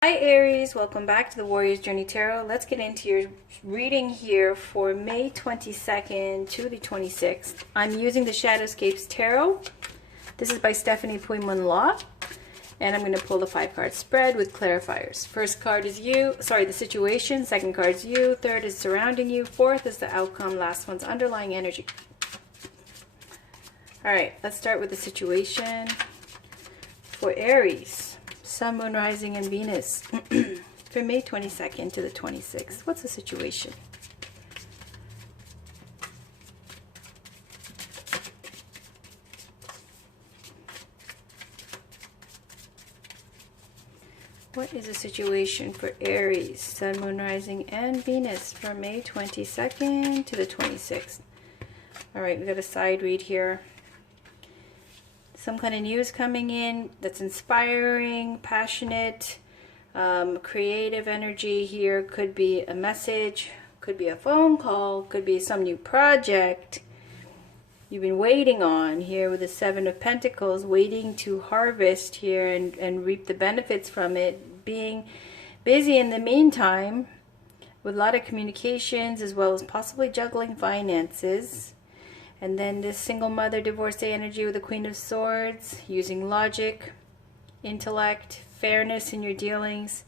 Hi Aries, welcome back to the Warrior's Journey Tarot. Let's get into your reading here for May 22nd to the 26th. I'm using the Shadowscapes Tarot. This is by Stephanie Puimun Law. And I'm going to pull the 5-card spread with clarifiers. First card is you, the situation. Second card is you. Third is surrounding you. Fourth is the outcome. Last one's underlying energy. Alright, let's start with the situation for Aries. Sun, Moon, Rising, and Venus for May 22nd to the 26th. What's the situation? What is the situation for Aries, Sun, Moon, Rising, and Venus for May 22nd to the 26th? All right, we got a side read here. Some kind of news coming in that's inspiring, passionate, creative energy here. Could be a message, could be a phone call, could be some new project you've been waiting on here with the 7 of Pentacles, waiting to harvest here and reap the benefits from it. Being busy in the meantime with a lot of communications, as well as possibly juggling finances. And then this single mother divorcee energy with the Queen of Swords, using logic, intellect, fairness in your dealings.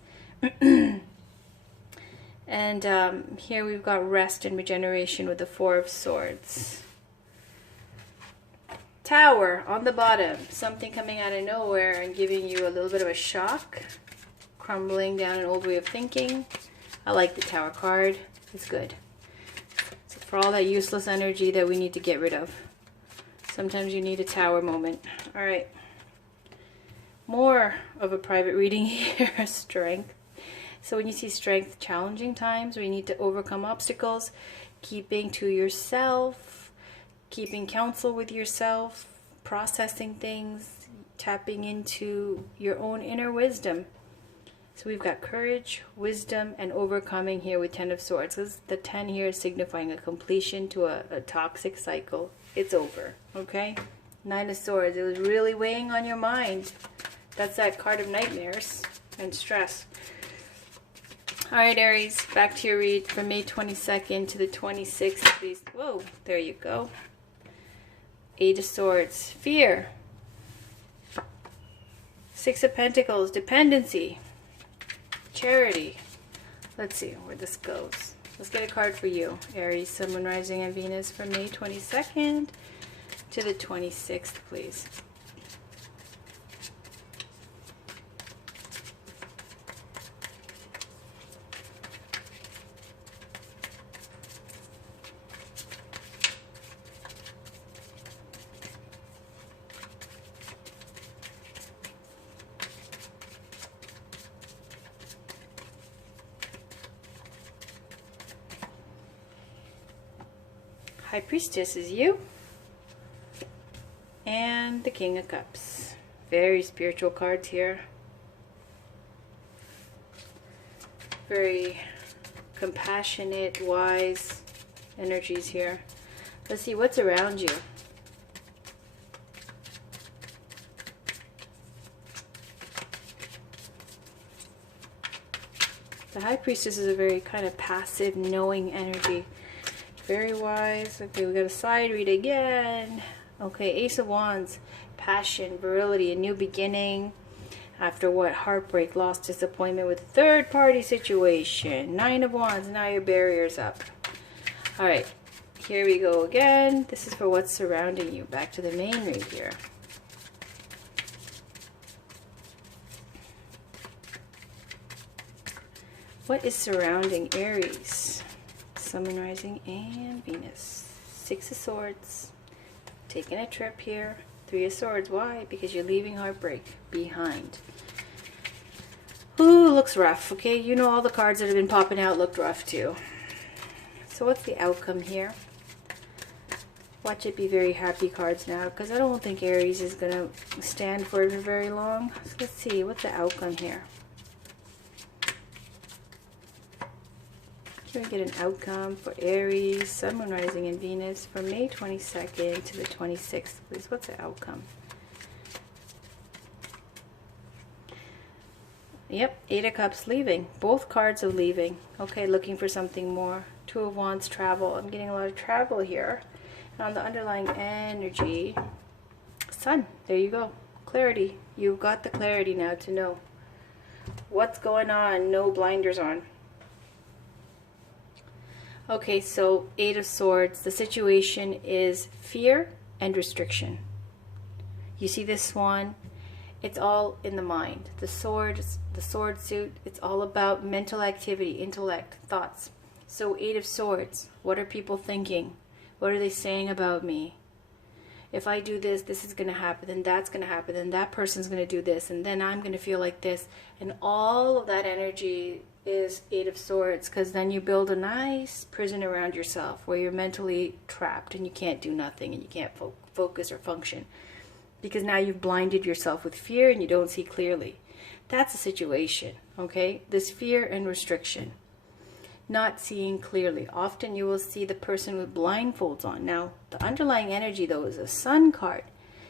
And here we've got rest and regeneration with the 4 of Swords. Tower on the bottom, something coming out of nowhere and giving you a little bit of a shock, crumbling down an old way of thinking. I like the Tower card, it's good. For all that useless energy that we need to get rid of. Sometimes you need a tower moment. All right. More of a private reading here. Strength. So when you see strength, challenging times where you need to overcome obstacles, keeping to yourself, keeping counsel with yourself, processing things, tapping into your own inner wisdom. So we've got courage, wisdom, and overcoming here with 10 of Swords. The 10 here is signifying a completion to a toxic cycle. It's over, okay? 9 of Swords, it was really weighing on your mind. That's that card of nightmares and stress. All right, Aries, back to your read from May 22nd to the 26th, please. Whoa, there you go. 8 of Swords, fear. 6 of Pentacles, dependency. Charity. Let's see where this goes. Let's get a card for you, Aries, Sun, Moon, Rising, and Venus for May 22nd to the 26th, please. High Priestess is you. And the King of Cups. Very spiritual cards here. Very compassionate, wise energies here. Let's see what's around you. The High Priestess is a very kind of passive, knowing energy. Very wise. Okay, we got a side read again. Okay, Ace of Wands, passion, virility, a new beginning. After what? Heartbreak, loss, disappointment with third-party situation. 9 of Wands, now your barrier's up. All right, here we go again. This is for what's surrounding you. Back to the main read here. What is surrounding Aries? Sun, Moon, Rising, and Venus. 6 of Swords. Taking a trip here. 3 of Swords. Why? Because you're leaving heartbreak behind. Ooh, looks rough. Okay, you know all the cards that have been popping out looked rough too. So what's the outcome here? Watch it be very happy cards now, because I don't think Aries is going to stand for it for very long. So let's see, what's the outcome here? Can we get an outcome for Aries, Sun, Moon, Rising, and Venus from May 22nd to the 26th, please? What's the outcome? Yep, Eight of Cups, leaving. Both cards of leaving. Okay, looking for something more. Two of Wands, travel. I'm getting a lot of travel here. And on the underlying energy, Sun. There you go. Clarity. You've got the clarity now to know what's going on. No blinders on. Okay, so Eight of Swords. The situation is fear and restriction. You see this swan? It's all in the mind. The sword suit, it's all about mental activity, intellect, thoughts. So Eight of Swords, what are people thinking? What are they saying about me? If I do this, this is going to happen, then that's going to happen, then that person's going to do this, and then I'm going to feel like this. And all of that energy is Eight of Swords, because then you build a nice prison around yourself where you're mentally trapped and you can't do nothing and you can't focus or function. Because now you've blinded yourself with fear and you don't see clearly. That's a situation, okay? This fear and restriction. Not seeing clearly. Often you will see the person with blindfolds on. Now, the underlying energy, though, is a Sun card.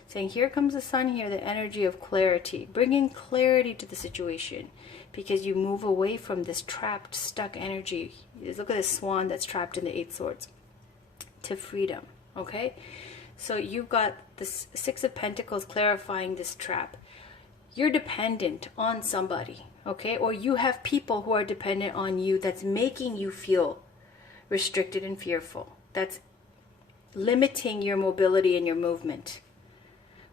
Saying, here comes the Sun here, the energy of clarity. Bringing clarity to the situation. Because you move away from this trapped, stuck energy. Look at this swan that's trapped in the Eight Swords. To freedom, okay? So you've got this Six of Pentacles clarifying this trap. You're dependent on somebody, okay? Or you have people who are dependent on you that's making you feel restricted and fearful. That's limiting your mobility and your movement.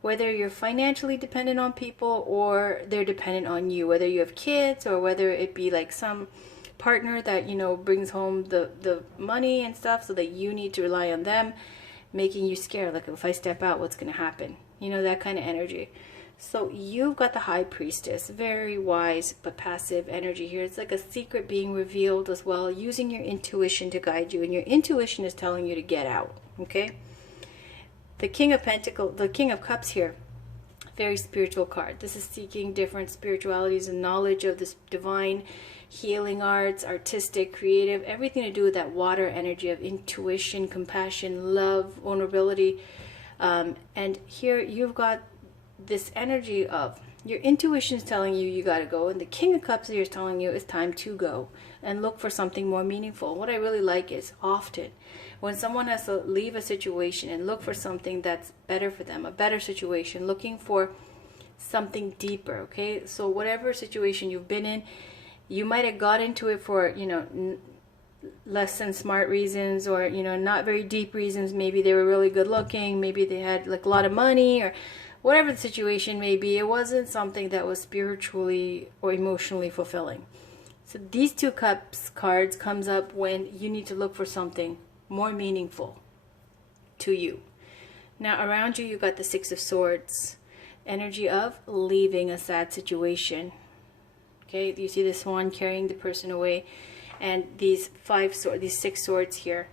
Whether you're financially dependent on people or they're dependent on you. Whether you have kids or whether it be like some partner that, you know, brings home the money and stuff so that you need to rely on them. Making you scared, like if I step out, what's going to happen? You know, that kind of energy. So you've got the High Priestess, very wise but passive energy here. It's like a secret being revealed as well, using your intuition to guide you, and your intuition is telling you to get out, okay? The King of Pentacles, the King of Cups here, very spiritual card. This is seeking different spiritualities and knowledge of this divine healing arts, artistic, creative, everything to do with that water energy of intuition, compassion, love, vulnerability. And here you've got this energy of your intuition is telling you you got to go, and the King of Cups here is telling you it's time to go and look for something more meaningful. What I really like is often when someone has to leave a situation and look for something that's better for them, a better situation, looking for something deeper, okay? So whatever situation you've been in, you might have got into it for, you know, less than smart reasons, or, you know, not very deep reasons. Maybe they were really good looking, maybe they had like a lot of money, or whatever the situation may be. It wasn't something that was spiritually or emotionally fulfilling. So these Two Cups cards comes up when you need to look for something more meaningful to you. Now around you, you've got the Six of Swords, energy of leaving a sad situation. Okay, you see this swan carrying the person away, and these six swords here,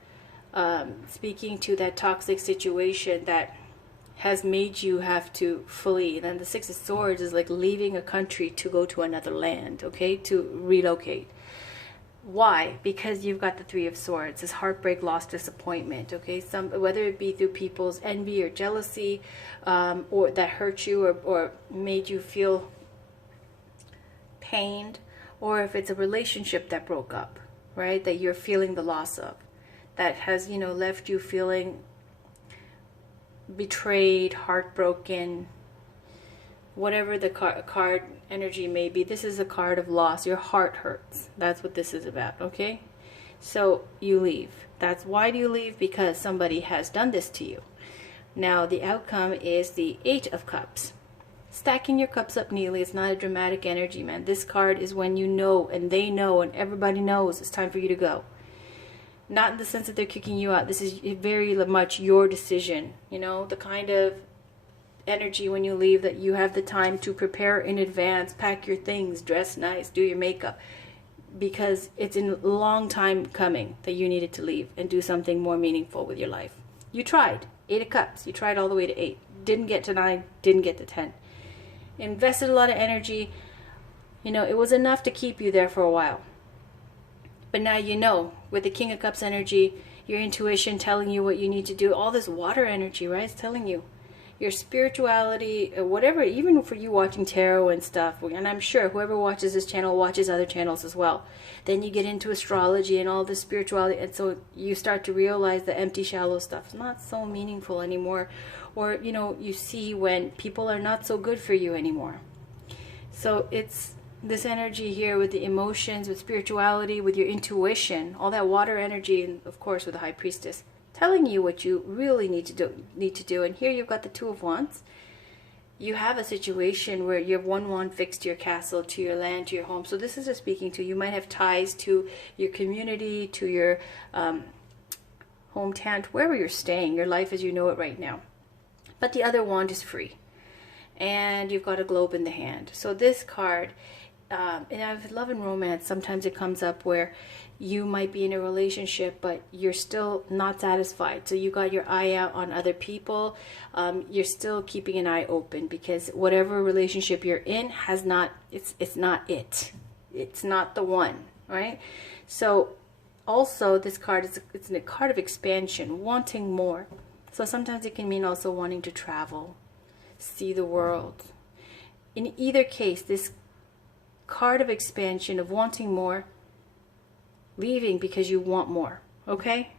speaking to that toxic situation that has made you have to flee. Then the Six of Swords is like leaving a country to go to another land, okay, to relocate. Why? Because you've got the Three of Swords, this heartbreak, loss, disappointment, okay? Whether it be through people's envy or jealousy, or that hurt you or made you feel pained, or if it's a relationship that broke up, right, that you're feeling the loss of, that has, you know, left you feeling betrayed, heartbroken, whatever the card energy may be. This is a card of loss. Your heart hurts. That's what this is about, okay? So you leave. That's why do you leave? Because somebody has done this to you. Now the outcome is the Eight of Cups. Stacking your cups up neatly. It's not a dramatic energy, man. This card is when you know and they know and everybody knows it's time for you to go. Not in the sense that they're kicking you out. This is very much your decision. You know, the kind of energy when you leave that you have the time to prepare in advance, pack your things, dress nice, do your makeup. Because it's a long time coming that you needed to leave and do something more meaningful with your life. You tried. Eight of Cups. You tried all the way to 8. Didn't get to 9. Didn't get to 10. Invested a lot of energy. You know, it was enough to keep you there for a while. But now you know, with the King of Cups energy, your intuition telling you what you need to do, all this water energy, right? It's telling you. your spirituality, whatever, even for you watching tarot and stuff, and I'm sure whoever watches this channel watches other channels as well. Then you get into astrology and all this spirituality, and so you start to realize the empty, shallow stuff is not so meaningful anymore. Or, you know, you see when people are not so good for you anymore. So it's this energy here with the emotions, with spirituality, with your intuition, all that water energy, and of course with the High Priestess, telling you what you really need to do. And here you've got the Two of Wands. You have a situation where you have one wand fixed to your castle, to your land, to your home. So this is just speaking to, you might have ties to your community, to your hometown, to wherever you're staying, your life as you know it right now. But the other wand is free. And you've got a globe in the hand. So this card, and love and romance, sometimes it comes up where you might be in a relationship, but you're still not satisfied. So you got your eye out on other people. You're still keeping an eye open, because whatever relationship you're in has not, it's not it. It's not the one, right? So also this card it's a card of expansion, wanting more. So sometimes it can mean also wanting to travel, see the world. In either case, this card of expansion, of wanting more, leaving because you want more, okay?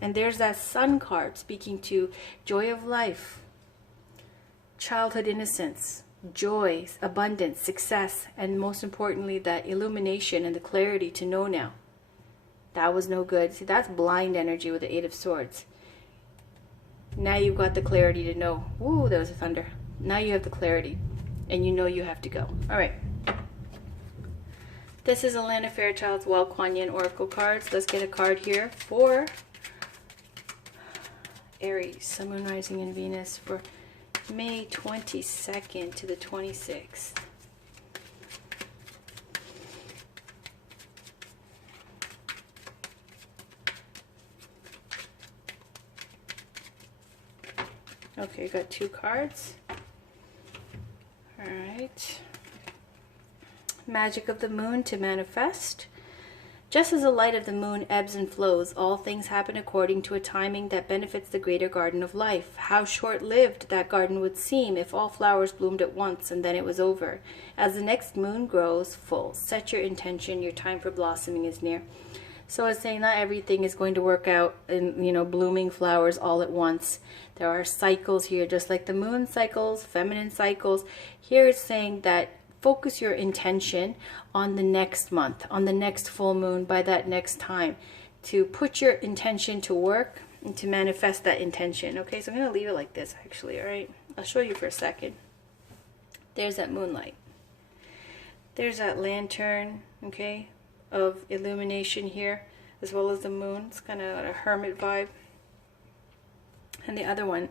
And there's that Sun card speaking to joy of life, childhood innocence, joy, abundance, success, and most importantly, that illumination and the clarity to know now. That was no good. See, that's blind energy with the Eight of Swords. Now you've got the clarity to know. Ooh, there was a thunder. Now you have the clarity, and you know you have to go. All right. This is Alana Fairchild's Well Kuan Yin Oracle cards. Let's get a card here for Aries, Sun, Moon, Rising, and Venus for May 22nd to the 26th. Okay, got two cards. All right. Magic of the moon to manifest. Just as the light of the moon ebbs and flows, all things happen according to a timing that benefits the greater garden of life. How short-lived that garden would seem if all flowers bloomed at once and then it was over. As the next moon grows full, set your intention, your time for blossoming is near. So it's saying not everything is going to work out in, you know, blooming flowers all at once. There are cycles here, just like the moon cycles, feminine cycles. Here it's saying that focus your intention on the next month, on the next full moon, by that next time, to put your intention to work and to manifest that intention. Okay, so I'm going to leave it like this, actually, all right? I'll show you for a second. There's that moonlight. There's that lantern, okay, of illumination here, as well as the moon. It's kind of a hermit vibe. And the other one,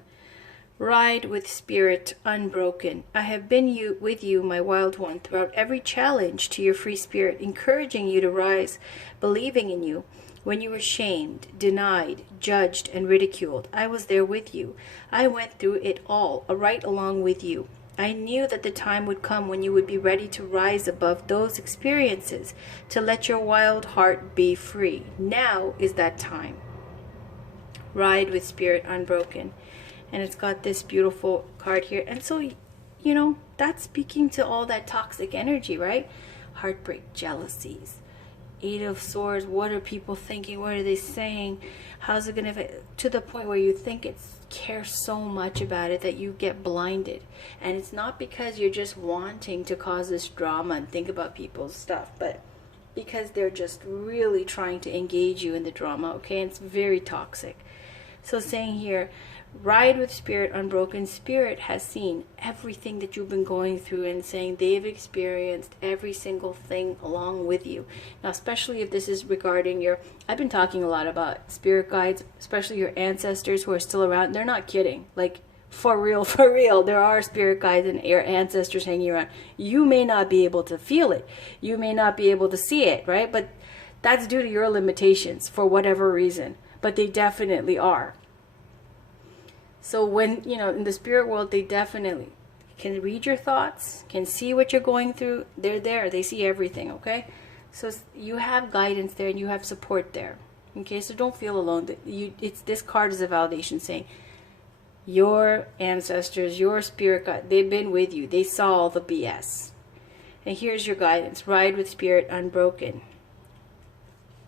ride with spirit unbroken. I have been with you, my wild one, throughout every challenge to your free spirit, encouraging you to rise, believing in you. When you were shamed, denied, judged, and ridiculed, I was there with you. I went through it all, right along with you. I knew that the time would come when you would be ready to rise above those experiences, to let your wild heart be free. Now is that time. Ride with spirit unbroken. And it's got this beautiful card here. And so, you know, that's speaking to all that toxic energy, right? Heartbreak, jealousies, Eight of Swords. What are people thinking? What are they saying? How's it going to the point where you think care so much about it that you get blinded. And it's not because you're just wanting to cause this drama and think about people's stuff, but because they're just really trying to engage you in the drama, okay? And it's very toxic. So saying here, ride with spirit unbroken. Spirit has seen everything that you've been going through, and saying they've experienced every single thing along with you. Now, especially if this is regarding your, I've been talking a lot about spirit guides, especially your ancestors who are still around. They're not kidding. Like, for real, there are spirit guides and your ancestors hanging around. You may not be able to feel it. You may not be able to see it, right? But that's due to your limitations for whatever reason. But they definitely are. So when, you know, in the spirit world, they definitely can read your thoughts, can see what you're going through. They're there. They see everything, okay? So you have guidance there and you have support there. Okay, so don't feel alone. This card is a validation saying Your ancestors, your spirit guide, they've been with you. They saw all the BS. And here's your guidance. Ride with spirit unbroken.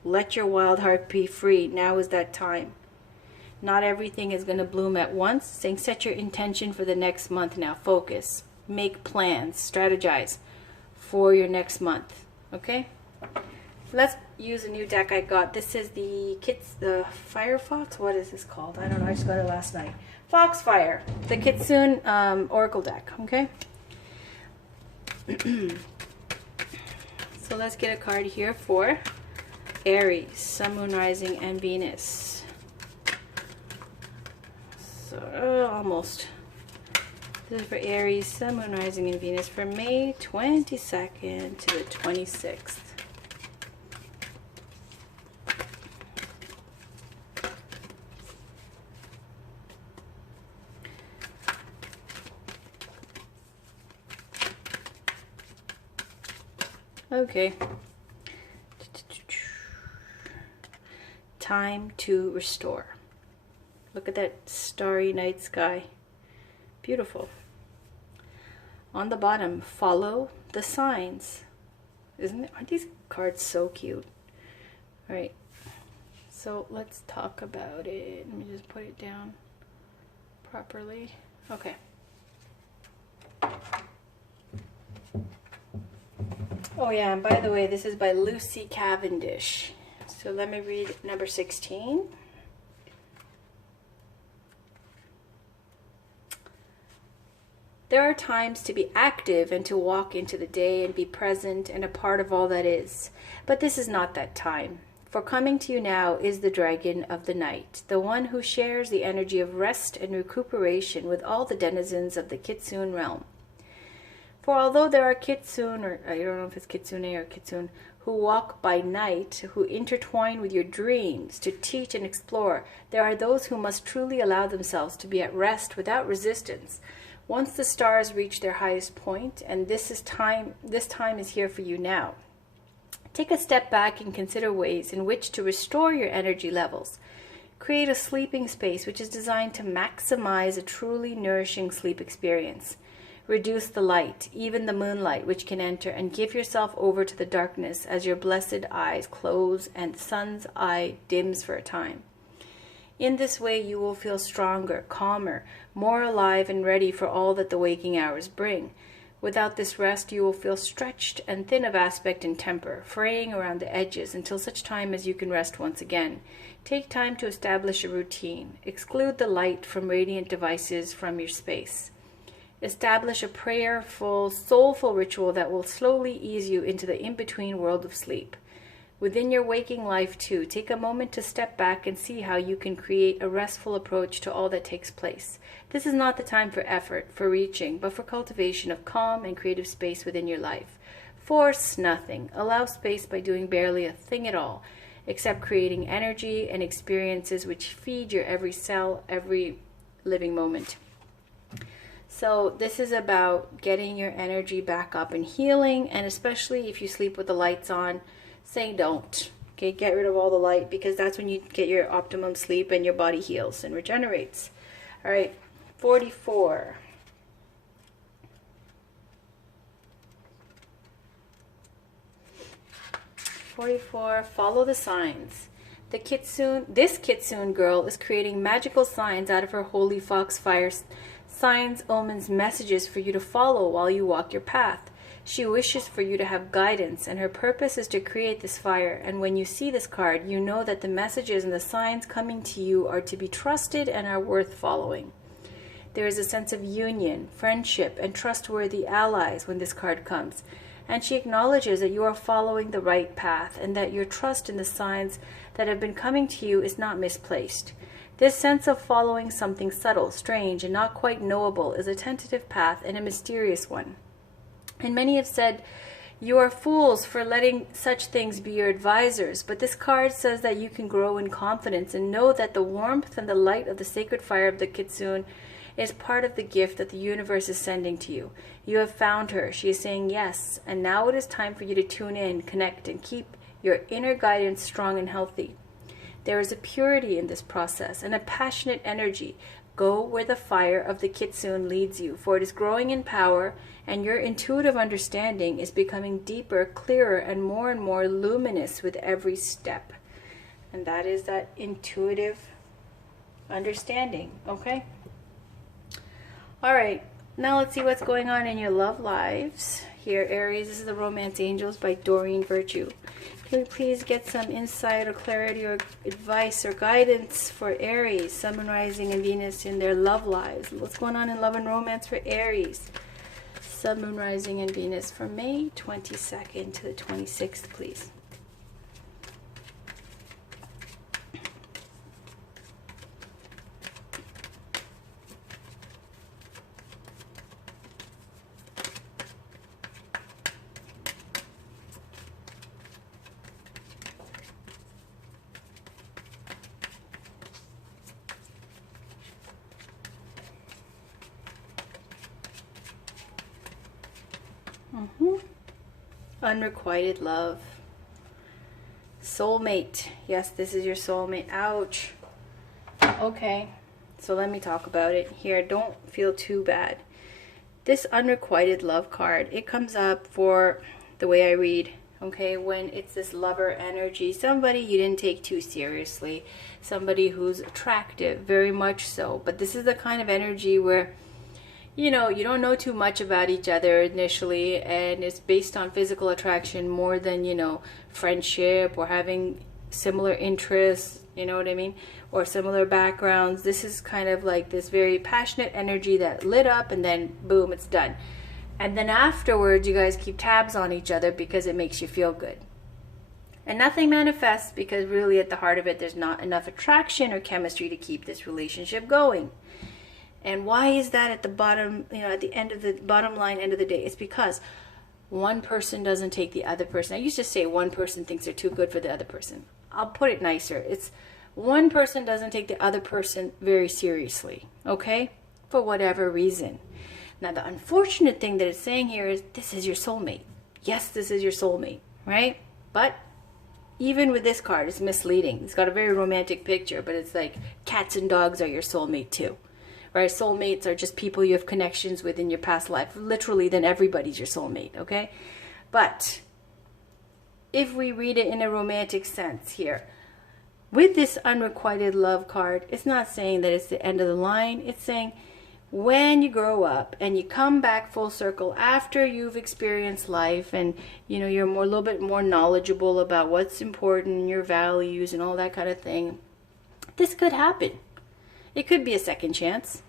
Let your wild heart be free. Now is that time. Not everything is going to bloom at once. Saying set your intention for the next month now. Focus. Make plans. Strategize for your next month. Okay? Let's use a new deck I got. This is the Firefox. What is this called? I don't know. I just got it last night. Foxfire. The Kitsune Oracle deck. Okay? So let's get a card here for Aries, Sun, Moon, Rising, and Venus. So, almost. This is for Aries, Sun, Moon, Rising, and Venus for May 22nd to the 26th. Okay. Time to restore. Look at that starry night sky. Beautiful. On the bottom, follow the signs. Aren't these cards so cute? All right. So let's talk about it. Let me just put it down properly. Okay. Oh yeah, and by the way, this is by Lucy Cavendish. So let me read number 16. There are times to be active and to walk into the day and be present and a part of all that is. But this is not that time. For coming to you now is the dragon of the night, the one who shares the energy of rest and recuperation with all the denizens of the Kitsune realm. For although there are Kitsune, or I don't know if it's Kitsune or Kitsune, who walk by night, who intertwine with your dreams to teach and explore, there are those who must truly allow themselves to be at rest without resistance. Once the stars reach their highest point, and this time is here for you now. Take a step back and consider ways in which to restore your energy levels. Create a sleeping space which is designed to maximize a truly nourishing sleep experience. Reduce the light, even the moonlight which can enter, and give yourself over to the darkness as your blessed eyes close and the sun's eye dims for a time. In this way you will feel stronger, calmer, more alive and ready for all that the waking hours bring. Without this rest you will feel stretched and thin of aspect and temper, fraying around the edges until such time as you can rest once again. Take time to establish a routine. Exclude the light from radiant devices from your space. Establish a prayerful, soulful ritual that will slowly ease you into the in-between world of sleep. Within your waking life, too, take a moment to step back and see how you can create a restful approach to all that takes place. This is not the time for effort, for reaching, but for cultivation of calm and creative space within your life. Force nothing. Allow space by doing barely a thing at all, except creating energy and experiences which feed your every cell, every living moment. So this is about getting your energy back up and healing, and especially if you sleep with the lights on, say don't. Okay, get rid of all the light, because that's when you get your optimum sleep and your body heals and regenerates. All right, 44. Follow the signs. This Kitsune girl is creating magical signs out of her holy foxfire signs, omens, messages for you to follow while you walk your path. She wishes for you to have guidance, and her purpose is to create this fire. And when you see this card, you know that the messages and the signs coming to you are to be trusted and are worth following. There is a sense of union, friendship, and trustworthy allies when this card comes. And she acknowledges that you are following the right path, and that your trust in the signs that have been coming to you is not misplaced. This sense of following something subtle, strange, and not quite knowable is a tentative path and a mysterious one. And many have said, you are fools for letting such things be your advisors, but this card says that you can grow in confidence and know that the warmth and the light of the sacred fire of the Kitsune is part of the gift that the universe is sending to you. You have found her. She is saying yes, and now it is time for you to tune in, connect, and keep your inner guidance strong and healthy. There is a purity in this process and a passionate energy. Go where the fire of the kitsune leads you, for it is growing in power, and your intuitive understanding is becoming deeper, clearer, and more luminous with every step. And that is that intuitive understanding, okay? All right, now let's see what's going on in your love lives. Here, Aries, this is the Romance Angels by Doreen Virtue. Can we please get some insight or clarity or advice or guidance for Aries, Sun, Moon, Rising, and Venus in their love lives? What's going on in love and romance for Aries, Sun, Moon, Rising, and Venus from May 22nd to the 26th, please? Unrequited love. Soulmate. Yes, this is your soulmate. Ouch. Okay, so let me talk about it here. Don't feel too bad. This unrequited love card, it comes up for the way I read, okay, when it's this lover energy, somebody you didn't take too seriously, somebody who's attractive, very much so. But this is the kind of energy where, you know, you don't know too much about each other initially, and it's based on physical attraction more than, you know, friendship or having similar interests, you know what I mean, or similar backgrounds. This is kind of like this very passionate energy that lit up and then boom, it's done. And then afterwards, you guys keep tabs on each other because it makes you feel good. And nothing manifests because really at the heart of it, there's not enough attraction or chemistry to keep this relationship going. And why is that at the bottom, you know, at the end of the bottom line, end of the day? It's because one person doesn't take the other person. I used to say one person thinks they're too good for the other person. I'll put it nicer. It's one person doesn't take the other person very seriously, okay? For whatever reason. Now, the unfortunate thing that it's saying here is this is your soulmate. Yes, this is your soulmate, right? But even with this card, it's misleading. It's got a very romantic picture, but it's like cats and dogs are your soulmate too. Right? Soulmates are just people you have connections with in your past life. Literally, then everybody's your soulmate, okay? But if we read it in a romantic sense here, with this unrequited love card, it's not saying that it's the end of the line. It's saying when you grow up and you come back full circle after you've experienced life and, you know, you're a little bit more knowledgeable about what's important, your values and all that kind of thing, this could happen. It could be a second chance.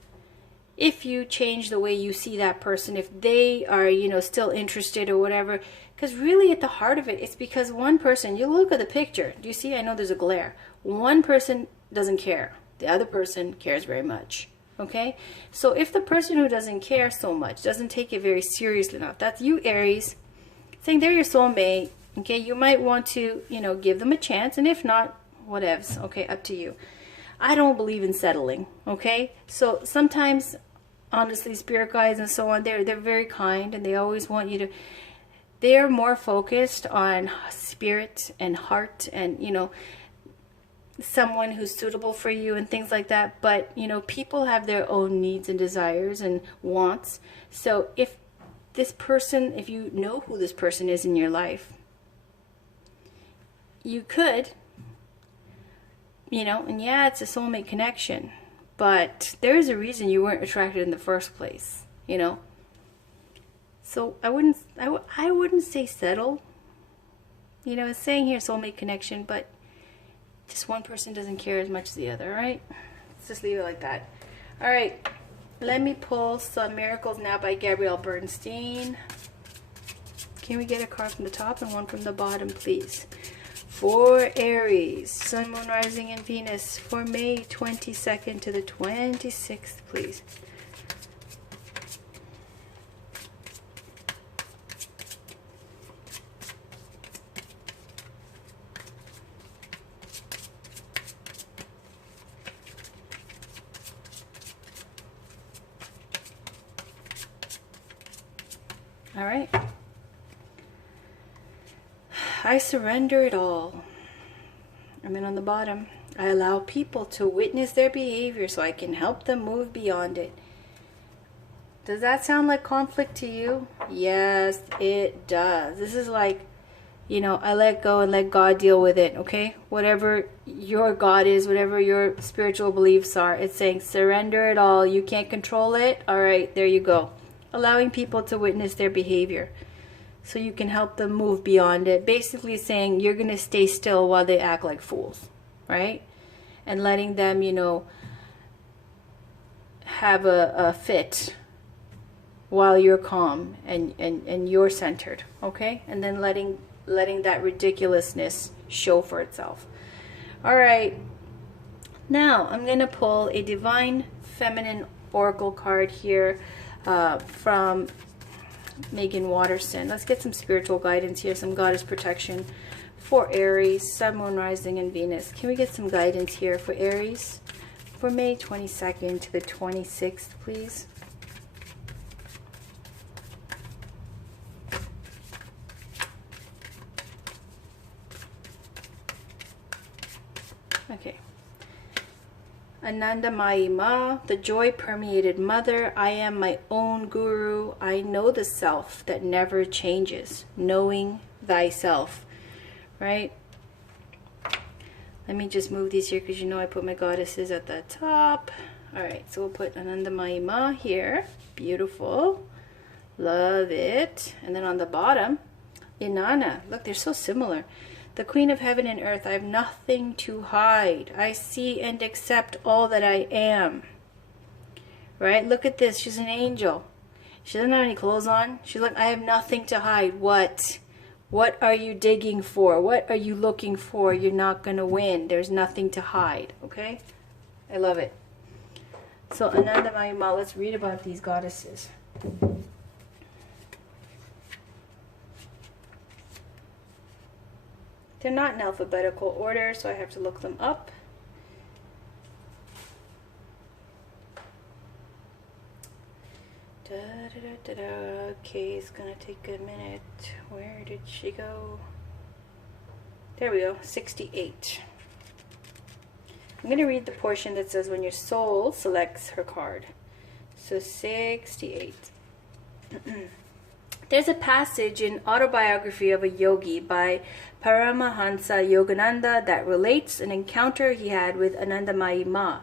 If you change the way you see that person, if they are, you know, still interested or whatever, because really at the heart of it, it's because one person, you look at the picture, do you see? I know there's a glare. One person doesn't care. The other person cares very much. Okay? So if the person who doesn't care so much, doesn't take it very seriously enough, that's you, Aries, saying they're your soulmate. Okay? You might want to, you know, give them a chance, and if not, whatevs. Okay? Up to you. I don't believe in settling, okay? So sometimes, honestly, spirit guides and so on, they're very kind, and they always want you to, they're more focused on spirit and heart and, you know, someone who's suitable for you and things like that. But, you know, people have their own needs and desires and wants. So if this person, if you know who this person is in your life, you could, you know, and yeah, it's a soulmate connection, but there is a reason you weren't attracted in the first place, you know. So I wouldn't say settle. You know, it's saying here soulmate connection, but just one person doesn't care as much as the other, right? Let's just leave it like that. All right, let me pull some Miracles Now by Gabrielle Bernstein. Can we get a card from the top and one from the bottom, please? For Aries, Sun, Moon, Rising, and Venus for May 22nd to the 26th, please. All right. I surrender it all. And then on the bottom, I allow people to witness their behavior so I can help them move beyond it. Does that sound like conflict to you? Yes, it does. This is like, you know, I let go and let God deal with it, okay? Whatever your God is, whatever your spiritual beliefs are, it's saying surrender it all. You can't control it. All right, there you go. Allowing people to witness their behavior so you can help them move beyond it. Basically saying you're going to stay still while they act like fools, right? And letting them, you know, have a fit while you're calm and you're centered, okay? And then letting that ridiculousness show for itself. All right, now I'm going to pull a Divine Feminine Oracle card here from Megan Watterson. Let's get some spiritual guidance here, some goddess protection for Aries, Sun, Moon, Rising, and Venus. Can we get some guidance here for Aries for May 22nd to the 26th, please? Okay. Ananda Ma, the joy-permeated mother. I am my own guru. I know the self that never changes. Knowing thyself. Right? Let me just move these here because you know I put my goddesses at the top. Alright, so we'll put Ananda Ma here. Beautiful. Love it. And then on the bottom, Inanna. Look, they're so similar. The Queen of Heaven and Earth, I have nothing to hide. I see and accept all that I am. Right? Look at this. She's an angel. She doesn't have any clothes on. She's like, I have nothing to hide. What? What are you digging for? What are you looking for? You're not going to win. There's nothing to hide. Okay? I love it. So, Ananda Mayuma, let's read about these goddesses. They're not in alphabetical order, so I have to look them up. Okay, it's gonna take a minute. Where did she go? There we go, 68. I'm gonna read the portion that says when your soul selects her card. So 68. There's a passage in Autobiography of a Yogi by Paramahansa Yogananda that relates an encounter he had with Anandamayi Ma.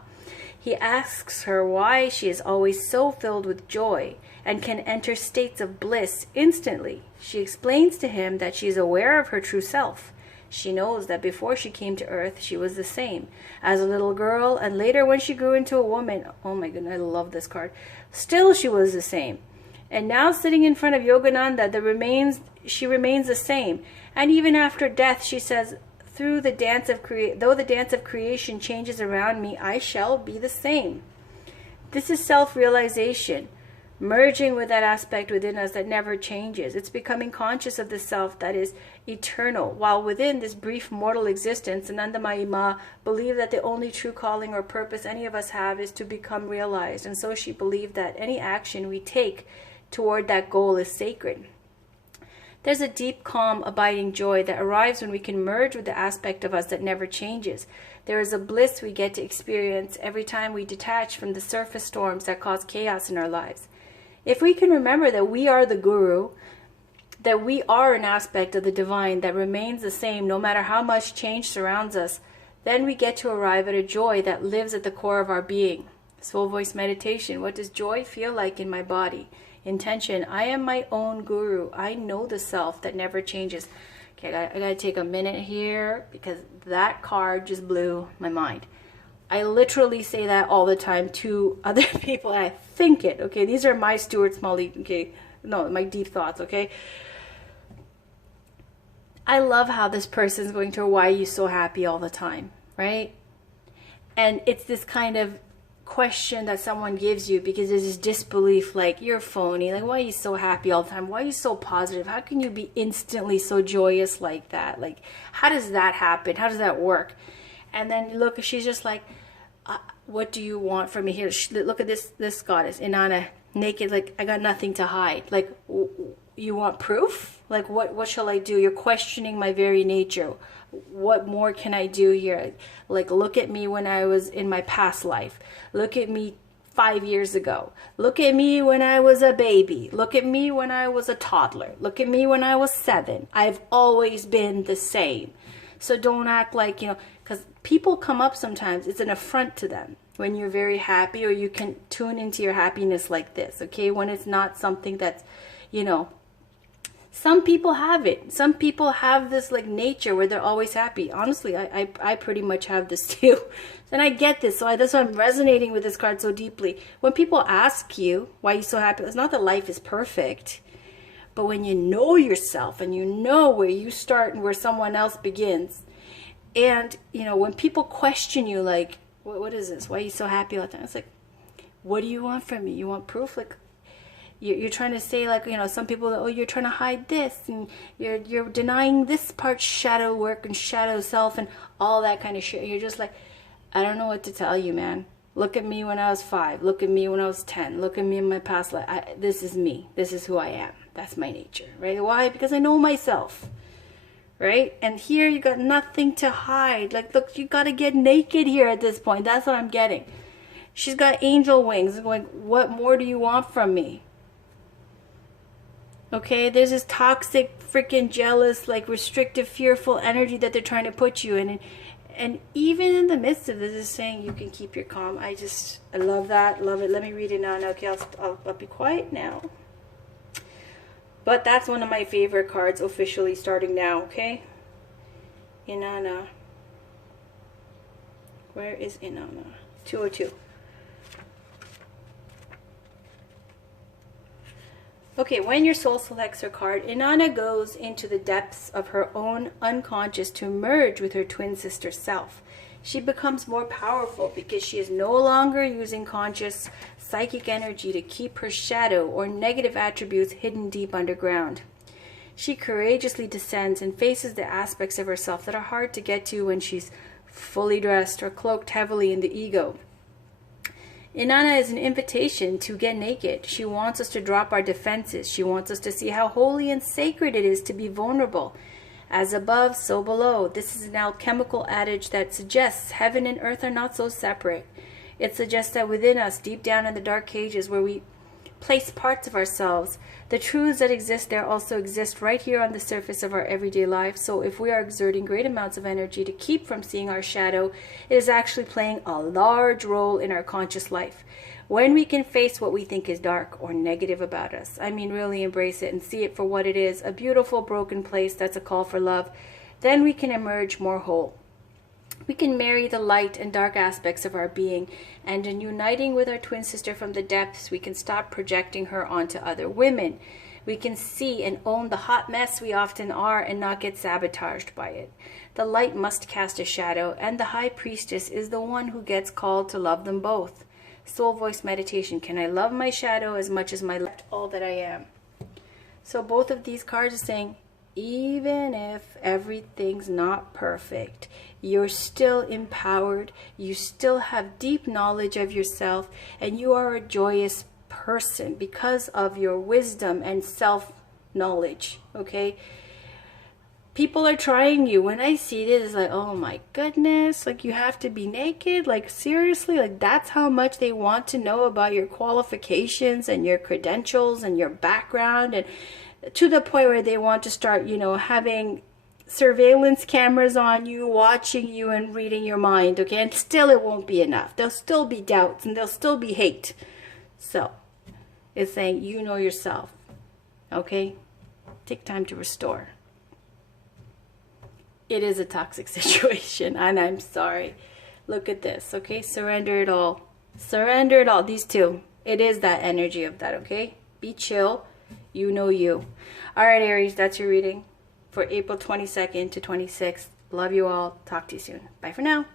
He asks her why she is always so filled with joy and can enter states of bliss instantly. She explains to him that she is aware of her true self. She knows that before she came to earth, she was the same. As a little girl, and later when she grew into a woman, oh my goodness, I love this card, still she was the same. And now sitting in front of Yogananda, she remains the same. And even after death, she says, though the dance of creation changes around me, I shall be the same. This is self-realization, merging with that aspect within us that never changes. It's becoming conscious of the self that is eternal. While within this brief mortal existence, Anandamayi Ma believed that the only true calling or purpose any of us have is to become realized. And so she believed that any action we take toward that goal is sacred. There's a deep, calm, abiding joy that arrives when we can merge with the aspect of us that never changes. There is a bliss we get to experience every time we detach from the surface storms that cause chaos in our lives. If we can remember that we are the guru, that we are an aspect of the divine that remains the same no matter how much change surrounds us, then we get to arrive at a joy that lives at the core of our being. Soul voice meditation. What does joy feel like in my body? Intention. I am my own guru. I know the self that never changes. Okay, I gotta take a minute here because that card just blew my mind. I literally say that all the time to other people. I think it. Okay, these are my Stuart Smalley. Okay, no, my deep thoughts. Okay. I love how this person's going to, why are you so happy all the time, right? And it's this kind of question that someone gives you because there's this disbelief, like, you're phony, like, why are you so happy all the time, why are you so positive, how can you be instantly so joyous like that, like, how does that happen, how does that work? And then look, she's just like, what do you want from me here? Look at this goddess Inanna, naked, like, I got nothing to hide. Like, you want proof? Like, what shall I do? You're questioning my very nature. what more can I do here? Like, look at me when I was in my past life. Look at me 5 years ago. Look at me when I was a baby. Look at me when I was a toddler. Look at me when I was 7. I've always been the same. So don't act like, because people come up sometimes, it's an affront to them when you're very happy, or you can tune into your happiness like this, okay? When it's not something that's, some people have it. Some people have this like nature where they're always happy. Honestly, I pretty much have this too. And I get this. So that's why I'm resonating with this card so deeply. When people ask you, why are you so happy? It's not that life is perfect. But when you know yourself and you know where you start and where someone else begins. And, when people question you like, what is this? Why are you so happy all the time? It's like, what do you want from me? You want proof? Like, you're trying to say, like, some people, oh, you're trying to hide this, and you're denying this part, shadow work and shadow self and all that kind of shit. You're just like, I don't know what to tell you, man. Look at me when I was 5. Look at me when I was 10. Look at me in my past life. This is me. This is who I am. That's my nature, right? Why? Because I know myself, right? And here you got nothing to hide. Like, look, you got to get naked here at this point. That's what I'm getting. She's got angel wings. Going, what more do you want from me? Okay, there's this toxic, freaking jealous, like restrictive, fearful energy that they're trying to put you in. And even in the midst of this, is saying you can keep your calm. I love that. Love it. Let me read it now. Okay, I'll be quiet now. But that's one of my favorite cards, officially starting now, okay? Inanna. Where is Inanna? 202. Okay, when your soul selects her card, Inanna goes into the depths of her own unconscious to merge with her twin sister self. She becomes more powerful because she is no longer using conscious psychic energy to keep her shadow or negative attributes hidden deep underground. She courageously descends and faces the aspects of herself that are hard to get to when she's fully dressed or cloaked heavily in the ego. Inanna is an invitation to get naked. She wants us to drop our defenses. She wants us to see how holy and sacred it is to be vulnerable. As above, so below. This is an alchemical adage that suggests heaven and earth are not so separate. It suggests that within us, deep down in the dark cages where we place parts of ourselves, the truths that exist there also exist right here on the surface of our everyday life. So if we are exerting great amounts of energy to keep from seeing our shadow, it is actually playing a large role in our conscious life. When we can face what we think is dark or negative about us, I mean really embrace it and see it for what it is, a beautiful broken place that's a call for love, then we can emerge more whole. We can marry the light and dark aspects of our being, and in uniting with our twin sister from the depths, we can stop projecting her onto other women. We can see and own the hot mess we often are and not get sabotaged by it. The light must cast a shadow, and the high priestess is the one who gets called to love them both. Soul voice meditation. Can I love my shadow as much as my light, all that I am? So both of these cards are saying, even if everything's not perfect, you're still empowered, you still have deep knowledge of yourself, and you are a joyous person because of your wisdom and self-knowledge, okay? People are trying you. When I see this, it's like, oh my goodness, like you have to be naked? Like seriously? Like that's how much they want to know about your qualifications and your credentials and your background, and to the point where they want to start, having surveillance cameras on you, watching you and reading your mind, okay? And still it won't be enough. There'll still be doubts and there'll still be hate. So it's saying, you know yourself, okay? Take time to restore. It is a toxic situation, and I'm sorry. Look at this, okay? Surrender it all. Surrender it all. These two. It is that energy of that, okay? Be chill. You know you. All right, Aries, that's your reading for April 22nd to 26th. Love you all. Talk to you soon. Bye for now.